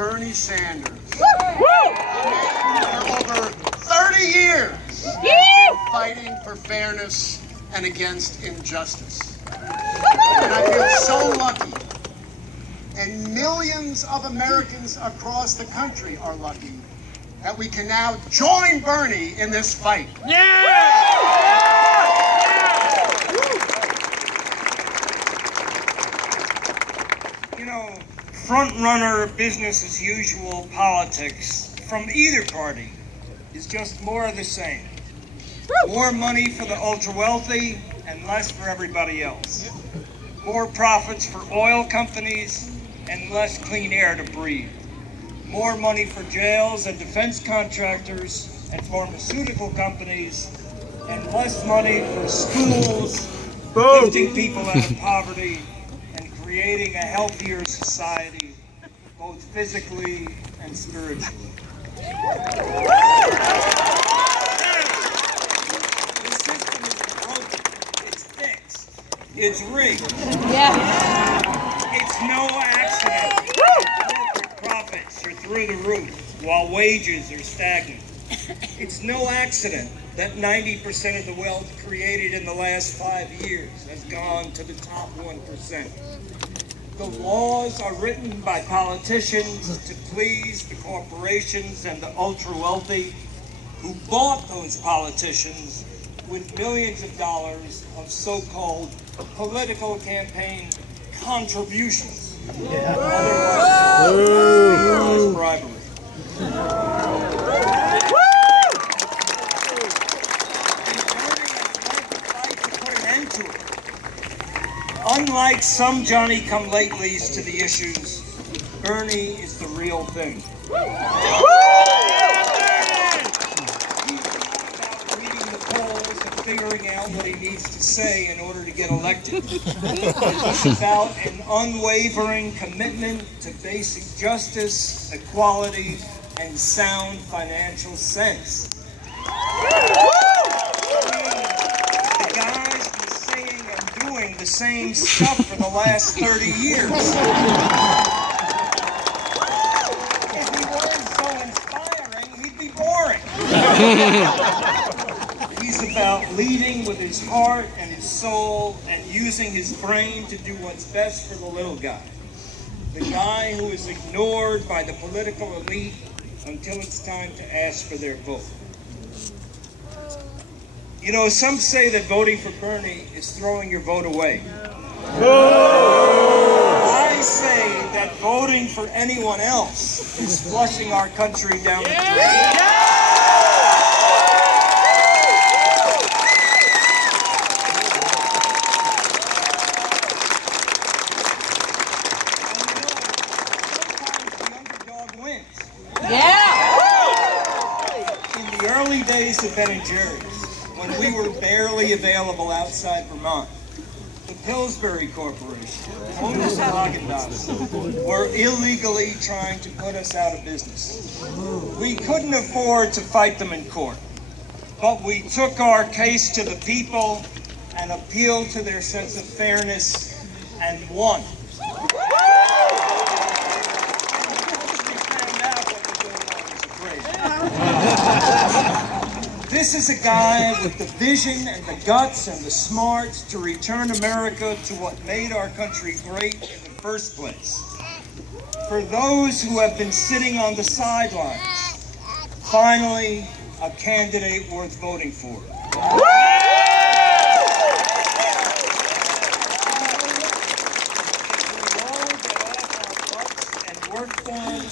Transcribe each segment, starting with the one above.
Bernie Sanders. For over 30 years, fighting for fairness and against injustice. And I feel so lucky, and millions of Americans across the country are lucky, that we can now join Bernie in this fight. You know, front-runner, business-as-usual politics from either party is just more of the same. More money for the ultra-wealthy and less for everybody else. More profits for oil companies and less clean air to breathe. More money for jails and defense contractors and pharmaceutical companies, and less money for schools, lifting people out of poverty, and creating a healthier society, both physically and spiritually. The system isn't broken, it's fixed, it's rigged. It's no accident that corporate profits are through the roof while wages are stagnant. It's no accident that 90% of the wealth created in the last 5 years has gone to the top 1%. The laws are written by politicians to please the corporations and the ultra-wealthy who bought those politicians with millions of dollars of so-called political campaign contributions. Otherwise bribery. Unlike some Johnny-come-latelys to the issues, Bernie is the real thing. He's not about reading the polls and figuring out what he needs to say in order to get elected. He's about an unwavering commitment to basic justice, equality, and sound financial sense. The same stuff for the last 30 years. If he weren't so inspiring, he'd be boring. He's about leading with his heart and his soul and using his brain to do what's best for the little guy. The guy who is ignored by the political elite until it's time to ask for their vote. You know, some say that voting for Bernie is throwing your vote away. I say that voting for anyone else is flushing our country down the drain. Sometimes the underdog wins. In the early days of Ben & Jerry's, when we were barely available outside Vermont, the Pillsbury Corporation, owners of Häagen-Dazs, were illegally trying to put us out of business. We couldn't afford to fight them in court, but we took our case to the people and appealed to their sense of fairness and won. This is a guy with the vision and the guts and the smarts to return America to what made our country great in the first place. For those who have been sitting on the sidelines, finally, a candidate worth voting for. And work for him,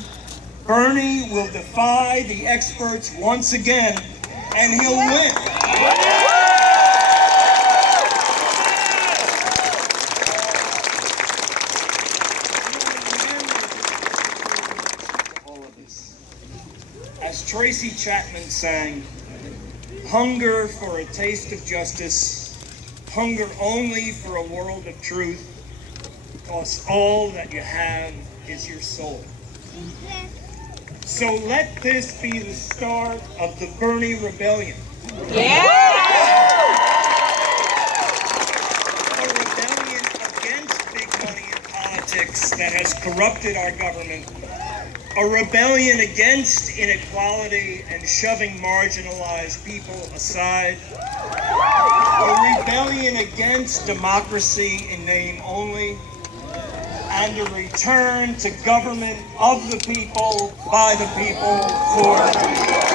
Bernie will defy the experts once again, and he'll win. All of this. As Tracy Chapman sang, hunger for a taste of justice, hunger only for a world of truth, because all that you have is your soul. So let this be the start of the Bernie Rebellion. Yeah! A rebellion against big money in politics that has corrupted our government. A rebellion against inequality and shoving marginalized people aside. A rebellion against democracy in name only. And a return to government of the people, by the people, for the people.